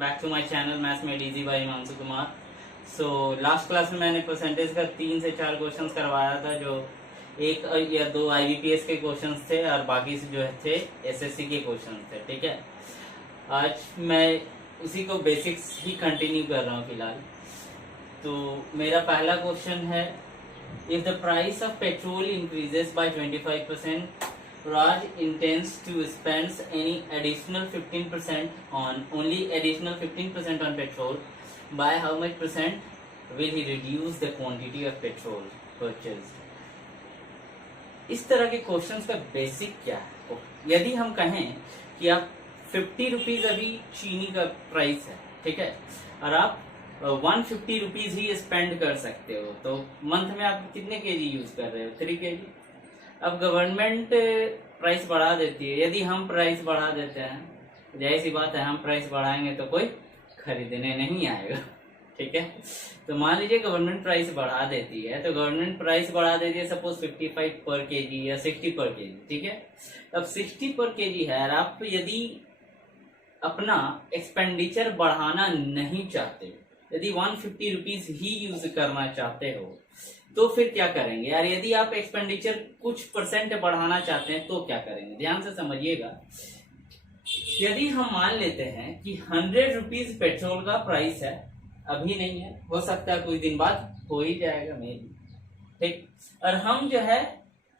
Back to my channel maths made easy by Himanshu Kumar. So last class में मैंने percentage का 3 से 4 क्वेश्चंस करवाया था, जो एक या दो आईबीपीएस के क्वेश्चंस थे और बाकी से जो थे एसएससी के क्वेश्चंस थे। ठीक है, आज मैं उसी को बेसिक्स ही कंटिन्यू कर रहा हूँ फिलहाल। तो मेरा पहला क्वेश्चन है, if the price of petrol increases by 25%, Raj intends to spend any additional 15% on only additional 15% on petrol. By how much percent will he reduce the quantity of petrol purchased? इस तरह के questions का basic क्या है? यदि हम कहें कि आप 50 रुपीज अभी चीनी का प्राइस है, ठीक है, और आप 150 रुपीज ही स्पेंड कर सकते हो, तो मंथ में आप कितने केजी यूज कर रहे हो? 3 केजी। अब गवर्नमेंट प्राइस बढ़ा देती है, यदि हम प्राइस बढ़ा देते हैं, जाहिर सी बात है हम प्राइस बढ़ाएंगे तो कोई खरीदने नहीं आएगा। ठीक है, तो मान लीजिए गवर्नमेंट प्राइस बढ़ा देती है, तो गवर्नमेंट प्राइस बढ़ा देती है सपोज 55 पर केजी या 60 पर केजी। ठीक है, अब 60 पर केजी है और आप यदि अपना एक्सपेंडिचर बढ़ाना नहीं चाहते, यदि 150 रुपीज ही यूज करना चाहते हो, तो फिर क्या करेंगे यार? यदि आप एक्सपेंडिचर कुछ परसेंट बढ़ाना चाहते हैं तो क्या करेंगे? ध्यान से समझिएगा। यदि हम मान लेते हैं कि 100 रुपीज पेट्रोल का प्राइस है, अभी नहीं है, हो सकता है कुछ दिन बाद हो ही जाएगा मे भी, ठीक, और हम जो है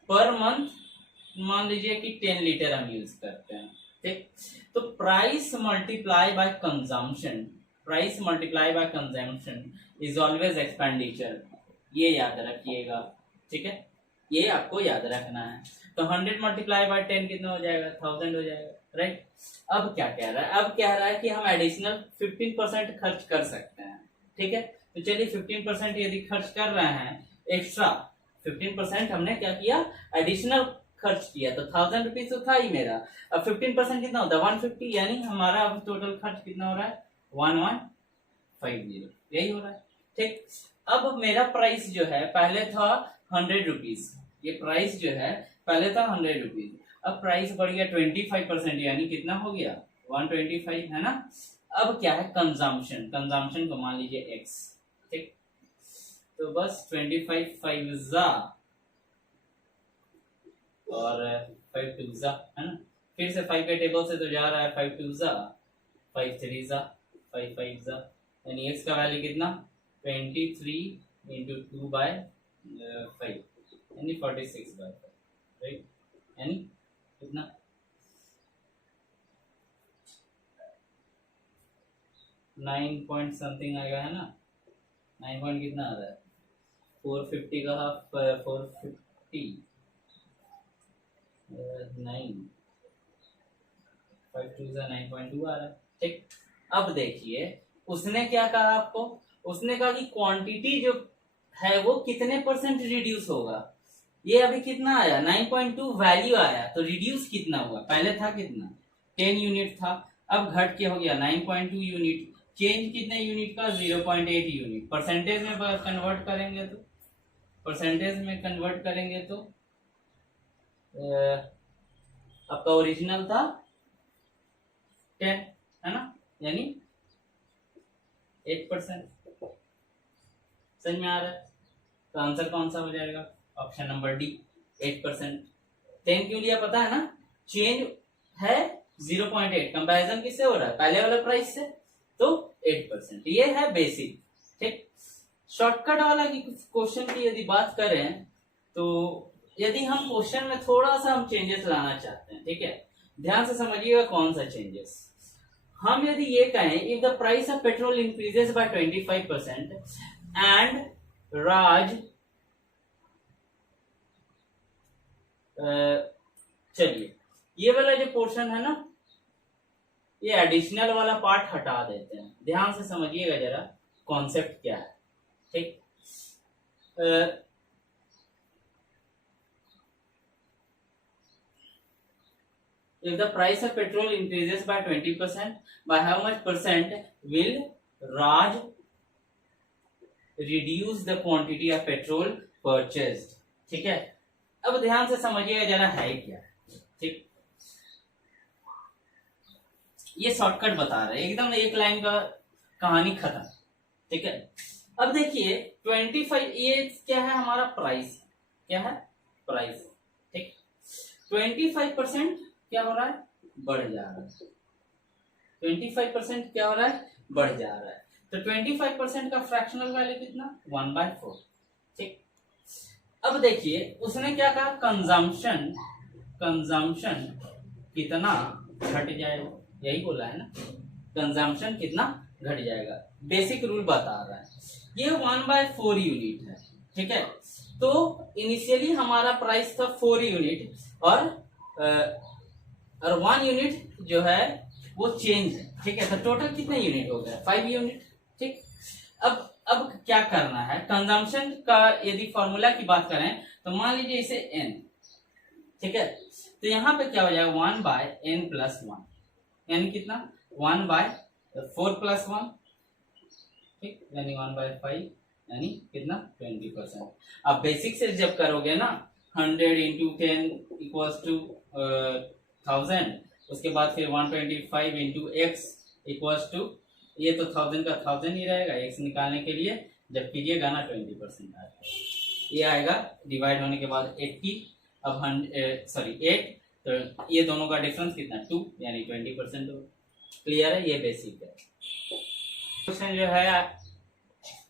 पर मंथ मान लीजिए कि 10 लीटर हम यूज करते हैं, ठीक, तो price multiply by consumption, price multiply by consumption is always expenditure, ये याद रखिएगा। ठीक है, ये आपको याद रखना है। तो 100 मल्टीप्लाई बाय 10 कितना हो जाएगा? 1000 हो जाएगा, राइट। अब क्या कह रहा है? अब कह रहा है कि हम एडिशनल 15% खर्च कर सकते हैं। ठीक है, तो चलिए 15% यदि खर्च कर रहे हैं, एक्स्ट्रा 15% हमने क्या किया? एडिशनल खर्च किया, तो 1000 रुपीज तो था ही मेरा। अब 15% कितना होता है? 150, यानी हमारा अब टोटल खर्च कितना हो रहा है? 1150, यही हो रहा है। ठीक, अब मेरा प्राइस जो है पहले था 100 रुपीज, ये प्राइस जो है पहले था 100 रुपीज, अब प्राइस बढ़ गया 25%, यानी कितना हो गया? 125, है ना। अब क्या है? कंजम्पशन, कंजम्पशन को मान लीजिए x, ठीक, तो बस 25 5 जा और 5 2 जा, है ना। फिर से 5 के टेबल से तो जा रहा है, 5 2 जा, 5 3 जा, 5 5 जा, यानी x का वैल्यू कितना? 23 इंटू 2 बाय 5, यानी 46 बाय 5, राइट, यानी कितना? 9 पॉइंट समथिंग आएगा, है ना। 9 पॉइंट कितना आ रहा है? 450 का हाफ 450 9 5 2 जा 9.2 आ रहा है, ठीक। अब देखिए उसने क्या कहा आपको? उसने कहा कि क्वांटिटी जो है वो कितने परसेंट रिड्यूस होगा। ये अभी कितना आया? 9.2 वैल्यू आया, तो रिड्यूस कितना हुआ? पहले था कितना? 10 यूनिट था, अब घट के हो गया 9.2 यूनिट। चेंज कितने यूनिट का? 0.8 यूनिट। परसेंटेज में कन्वर्ट करेंगे तो, परसेंटेज में कन्वर्ट करेंगे तो आपका ओरिजिनल था 10, है ना, यानी 8%। समझ में आ रहा है? तो आंसर कौन सा हो जाएगा? Option number D, 8%। 10 क्यों लिया पता है ना? चेंज है 0.8, कंपैरिजन किससे हो रहा है? पहले वाला प्राइस से, तो 8%। ये है बेसिक, ठीक। शॉर्टकट वाला की क्वेश्चन की यदि बात करें, तो यदि हम क्वेश्चन में थोड़ा सा हम चेंजेस लाना चाहते हैं, ठीक है, ध्यान से समझिएगा कौन सा चेंजेस। हम यदि ये कहें, if the price of petrol increases by 25% and Raj, चलिए ये वाला जो पोर्शन है ना, ये एडिशनल वाला पार्ट हटा देते हैं। ध्यान से समझिएगा जरा कॉन्सेप्ट क्या है, ठीक। If the price of petrol increases by 20%, by how much percent will Raj reduce the quantity of petrol purchased? ठीक है, अब ध्यान से समझिएगा जरा है क्या, ठीक। ये शॉर्टकट बता रहा है, एकदम एक लाइन का कहानी खत्म। ठीक है, अब देखिए 25, ये क्या है हमारा प्राइस, क्या है प्राइस। ठीक, 25% क्या हो रहा है, बढ़ जा रहा है। 25% क्या हो रहा है, बढ़ जा रहा है। तो 25% का फ्रैक्शनल वैल्यू कितना, 1/4। ठीक, अब देखिए उसने क्या कहा, कंजम्पशन, कंजम्पशन कितना घट जाएगा, यही बोला है ना, कंजम्पशन कितना घट जाएगा। बेसिक रूल बता रहा है, ये 1/4 यूनिट है। ठीक है, तो इनिशियली हमारा प्राइस था 4 यूनिट और 1 यूनिट जो है वो चेंज है। ठीक है, तो टोटल कितने यूनिट हो गया, 5 यूनिट। ठीक, अब क्या करना है, कंजम्पशन का यदि फॉर्मूला की बात करें तो मान लीजिए इसे n। ठीक है, तो यहाँ पे क्या हो जाएगा, 1/n+1, n कितना 1/4 + 1, ठीक, यानी 1/5, यानी कितना 20%। अब बेसिक से जब करोगे ना, 100 × 10 = 1000, उसके बाद फिर 125 × x = ये तो 1000 का 1000 ही रहेगा, x निकालने के लिए जब कीजिएगा ना 20% आएगा, ये आएगा डिवाइड होने के बाद 80, अब 8, तो ये दोनों का डिफरेंस कितना 2, यानी 20% हो। क्लियर है, ये बेसिक है। क्वेश्चन जो है,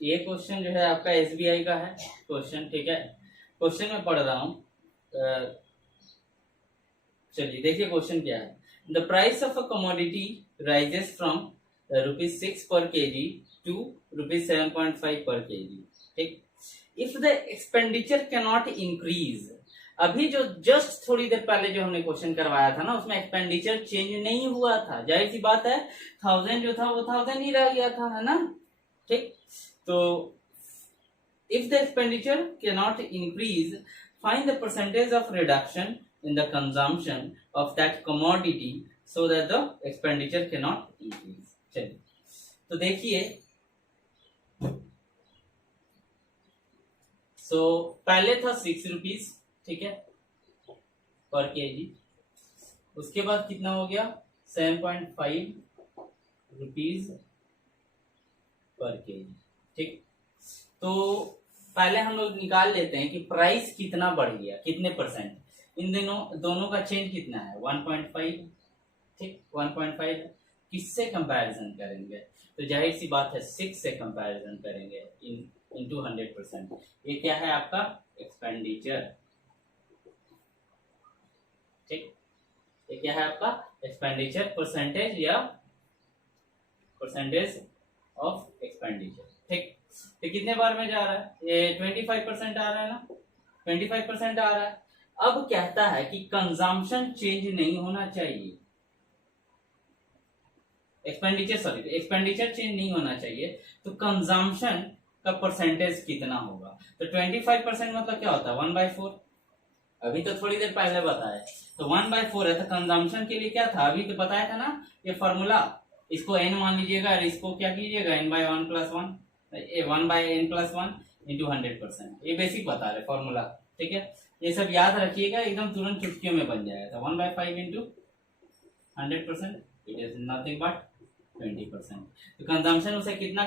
ये क्वेश्चन जो है आपका SBI का है क्वेश्चन। ठीक है, क्वेश्चन में पढ़ रहा हूँ, चलिए देखिए क्वेश्चन क्या है। The price of a commodity rises from ₹6 per kg to ₹7.5 per kg। ठीक, if the expenditure cannot increase, अभी जो जस्ट थोड़ी देर पहले जो हमने क्वेश्चन करवाया था ना, उसमें एक्सपेंडिचर चेंज नहीं हुआ था, जाहिर सी बात है 1000 जो था वो 1000 ही रह गया था, है ना। ठीक, तो if the expenditure cannot increase, find the percentage of reduction in the consumption of that commodity so that the expenditure cannot increase। चलिए, तो देखिए, सो पहले था 6 रुपीज, ठीक है, पर केजी, उसके बाद कितना हो गया 7.5 रुपीज पर केजी। ठीक, तो पहले हम लोग निकाल लेते हैं कि प्राइस कितना बढ़ गया, कितने परसेंट, इन दोनों का चेंज कितना है 1.5। ठीक, 1.5 किससे कंपैरिजन करेंगे, तो जाहिर सी बात है 6 से कंपैरिजन करेंगे इनटू 100%। ये क्या है आपका एक्सपेंडिचर। ठीक, ये क्या है आपका एक्सपेंडिचर, परसेंटेज या परसेंटेज ऑफ एक्सपेंडिचर। ठीक, तो कितने बार में जा रहा है, ये 25% आ रहा है ना, 25% आ रहा है। अब कहता है कि कंजम्पशन चेंज नहीं होना चाहिए, एक्सपेंडिचर चेंज नहीं होना चाहिए, तो कंजम्पशन का परसेंटेज कितना होगा। तो 25% मतलब क्या होता है 1/4, अभी तो थोड़ी देर पहले बताया, तो 1/4 है, तो कंजम्पशन के लिए क्या था, अभी तो बताया था ना ये फॉर्मूला, इसको n मान लीजिएगा और इसको क्या कीजिएगा n/1+1, 1/n+1 × 100%, ये बेसिक बता रहे फॉर्मूला। ठीक है, ये सब याद रखिएगा, एकदम तुरंत चुटकियों में बन जाएगा। 1/5 × 100%, इट इज नथिंग बट 20%। तो कंजम्पशन उसे कितना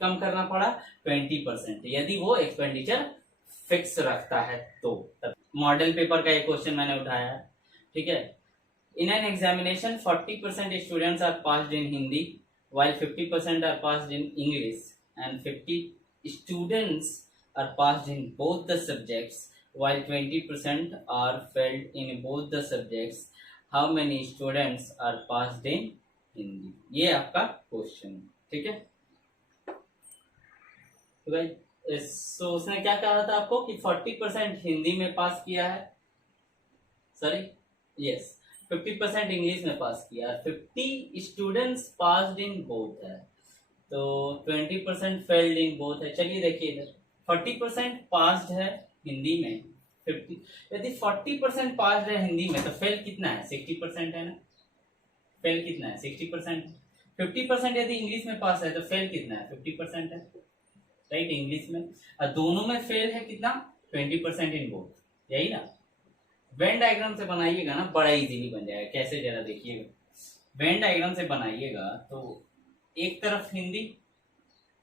कम करना पड़ा 20%, यदि वो एक्सपेंडिचर फिक्स रखता है तो। मॉडल पेपर का एक क्वेश्चन मैंने उठाया है। ठीक है, in an examination 40% students are passed in Hindi while 50% are passed in English and 50 students are passed in both the subjects while 20% are failed in both the subjects, how many students are passed in Hindi? ये आपका question है। ठीक है, तो भाई सो उसने क्या कहा था आपको कि 40% हिंदी में पास किया है, सॉरी यस 50% इंग्लिश में पास किया, 50 स्टूडेंट्स पास्ड इन बोथ है, तो 20% फेल्ड इन बोथ है। चलिए देखिए इधर 40% पास्ड है हिंदी में, 50, यदि 40% पास्ड है हिंदी में तो फेल कितना है 60% है ना, फेल कितना है 60%। 50% यदि इंग्लिश में पास है तो फेल कितना है 50% है, राइट, इंग्लिश में, और दोनों में फेल है कितना 20% इन बोथ, यही ना। वेन डायग्राम से बनाइएगा ना बड़ा इजीली बन जाएगा, कैसे जरा देखिएगा। वेन डायग्राम से बनाइएगा तो एक तरफ हिंदी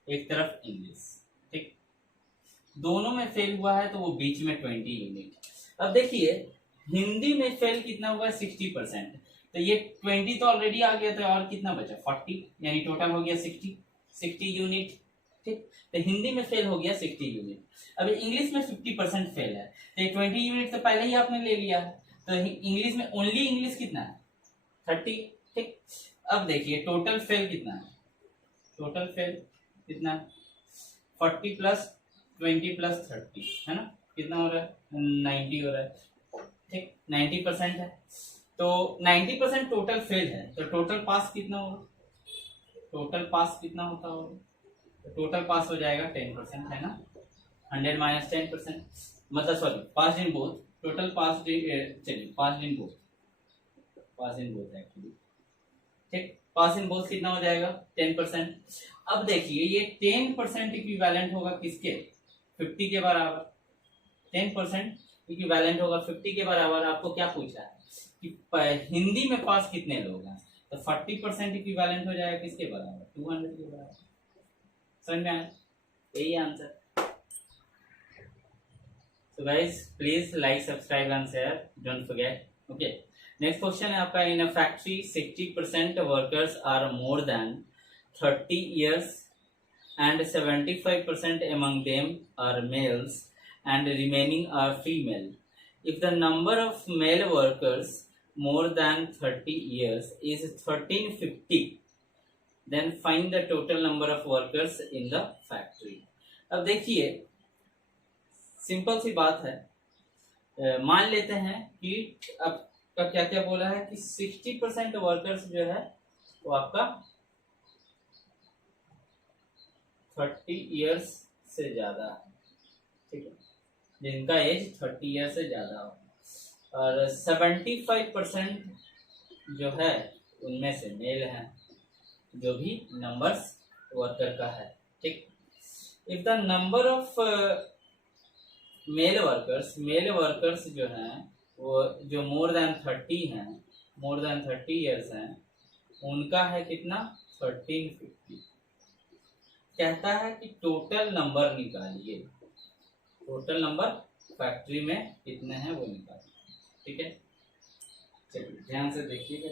एक तरफ इंग्लिश, ठीक, दोनों में फेल हुआ है तो वो बीच में 20 यूनिट। अब देखिए हिंदी में फेल कितना हुआ है 60%, तो ये 20 तो ऑलरेडी आ गया था, और कितना बचा 40, यानी टोटल हो गया 60 यूनिट, ठीक। तो हिंदी में फेल हो गया 60 यूनिट। अब इंग्लिश में 50% फेल है, तो 20 यूनिट तो पहले ही आपने ले लिया है, तो इंग्लिश में ओनली इंग्लिश कितना है 30, ठीक। अब देखिए टोटल फेल कितना है, टोटल फेल कितना है 40 प्लस 20 प्लस 30 है ना, कितना हो रहा है 90 हो रहा है, ठीक, 90% है, तो 90% टोटल फेल है, तो टोटल पास कितना होगा, टोटल पास कितना होता होगा, तो टोटल पास हो जाएगा 10% है ना, 100 माइनस 10%, मतलब sorry pass in both, total pass, चलिए pass in both, pass in both actually, ठीक, पास इन बोथ कितना हो जाएगा 10%। अब देखिए ये 10% इक्विवेलेंट होगा किसके 50 के बराबर, 10% इक्विवेलेंट होगा 50 के बराबर। आपको क्या पूछा है कि हिंदी में पास कितने लोग हैं, तो 40% इक्विवेलेंट हो जाएगा किसके बराबर 200 के बराबर, समझ में आया, यही answer. So guys, please like, subscribe and share. Don't forget. Okay. Next question है आपका, in a factory 60% workers are more than 30 years and 75% among them are males and remaining are female. If the number of male workers more than 30 years is 1350, then find the total number of workers in the factory. अब देखिए simple सी बात है, मान लेते हैं कि अब का क्या क्या बोला है कि 60% वर्कर्स जो है वो आपका 30 इयर्स से ज्यादा है, ठीक है, जिनका एज 30 ईयर से ज्यादा हो, और 75% जो है उनमें से मेल है, जो भी नंबर्स वर्कर का है, ठीक। If the number of male workers जो हैं वो जो मोर देन 30 हैं, मोर देन 30 इयर्स हैं, उनका है कितना 1350। कहता है कि टोटल नंबर निकालिए, टोटल नंबर फैक्ट्री में कितने हैं वो निकालिए, ठीक है। चलिए ध्यान से देखिएगा।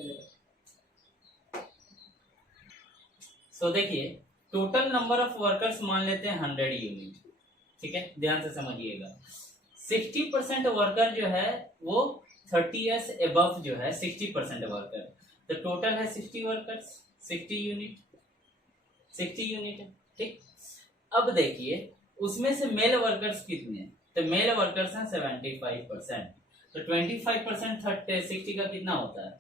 सो देखिए टोटल नंबर ऑफ वर्कर्स मान लेते हैं 100 यूनिट, ठीक है, ध्यान से समझिएगा। 60% वर्कर जो है वो 30 इयर्स अबव जो है 60% वर्कर, तो टोटल है 60 वर्कर्स, 60 यूनिट है, ठीक। अब देखिए उसमें से मेल वर्कर्स कितने हैं, तो मेल वर्कर्स हैं 75%, तो 25% 60 का कितना होता है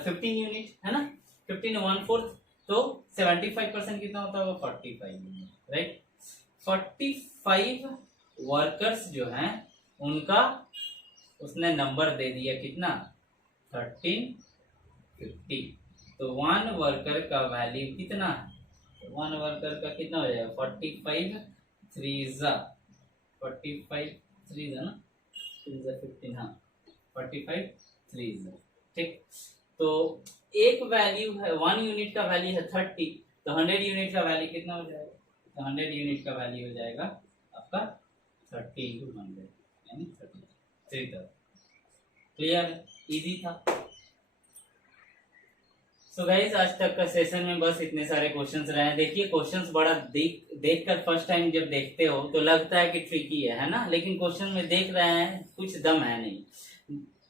15 यूनिट है ना, 15 1/4, तो 75% कितना होता है वो 45 यूनिट, राइट। 45 वर्कर्स जो हैं उनका उसने नंबर दे दिया कितना 1350, तो 1 वर्कर का वैल्यू कितना है, 1 वर्कर का कितना हो जाएगा 45 3 ना, 15, हाँ 45 3, ठीक। तो एक वैल्यू है 1 यूनिट का वैल्यू है 30, तो 100 यूनिट का वैल्यू कितना हो जाएगा, तो 100 यूनिट का वैल्यू हो जाएगा आपका 30 × 100 यानी 33। क्लियर, इजी था। सो गाइस आज तक का सेशन में बस इतने सारे क्वेश्चंस रहे हैं। देखिए क्वेश्चंस बड़ा देखकर फर्स्ट टाइम जब देखते हो तो लगता है कि ट्रिकी है ना, लेकिन क्वेश्चन में देख रहे हैं कुछ दम है नहीं,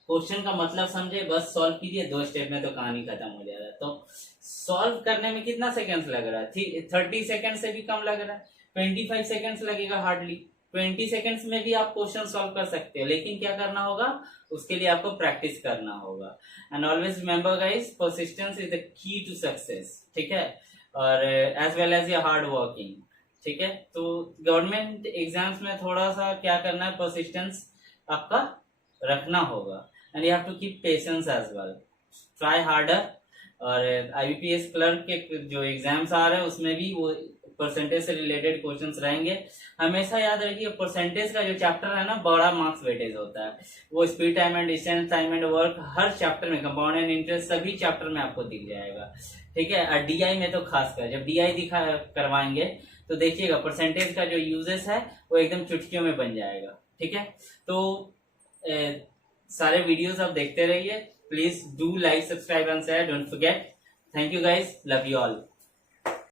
क्वेश्चन का मतलब समझे बस सॉल्व कीजिए, 2 स्टेप में तो कहानी खत्म हो जा रहा है। तो सॉल्व करने में कितना सेकंड्स लग रहा है, 30 सेकंड से भी कम लग रहा है, 25 सेकंड्स लगेगा हार्डली। 20 सेकंड्स में भी आप क्वेश्चन सॉल्व कर सकते हो, लेकिन क्या करना होगा उसके लिए आपको प्रैक्टिस करना होगा। And always remember guys, persistence is the key to success, ठीक है, और as well as your hard working, ठीक है। तो गवर्नमेंट एग्जाम्स में थोड़ा सा क्या करना है, परसिस्टेंस आपका रखना होगा, and you have to keep patience as well, try harder. और IBPS क्लर्क के जो एग्जाम्स आ रहे हैं उसमें भी वो परसेंटेज से रिलेटेड क्वेश्चंस रहेंगे। हमेशा याद रखिए परसेंटेज का जो चैप्टर है ना बड़ा मार्क्स वेटेज होता है, वो speed time and distance time and work her chapter में, कंपाउंड एंड इंटरेस्ट सभी चैप्टर में आपको दिख जाएगा, ठीक है। और डीआई में तो खासकर जब डीआई दिखा करवाएंगे तो देखिएगा परसेंटेज का जो यूजेस है वो एकदम चुटकियों में बन जाएगा, ठीक है। तो सारे वीडियोस आप देखते रहिए, please do like subscribe and share, don't forget. Thank you guys, love you all.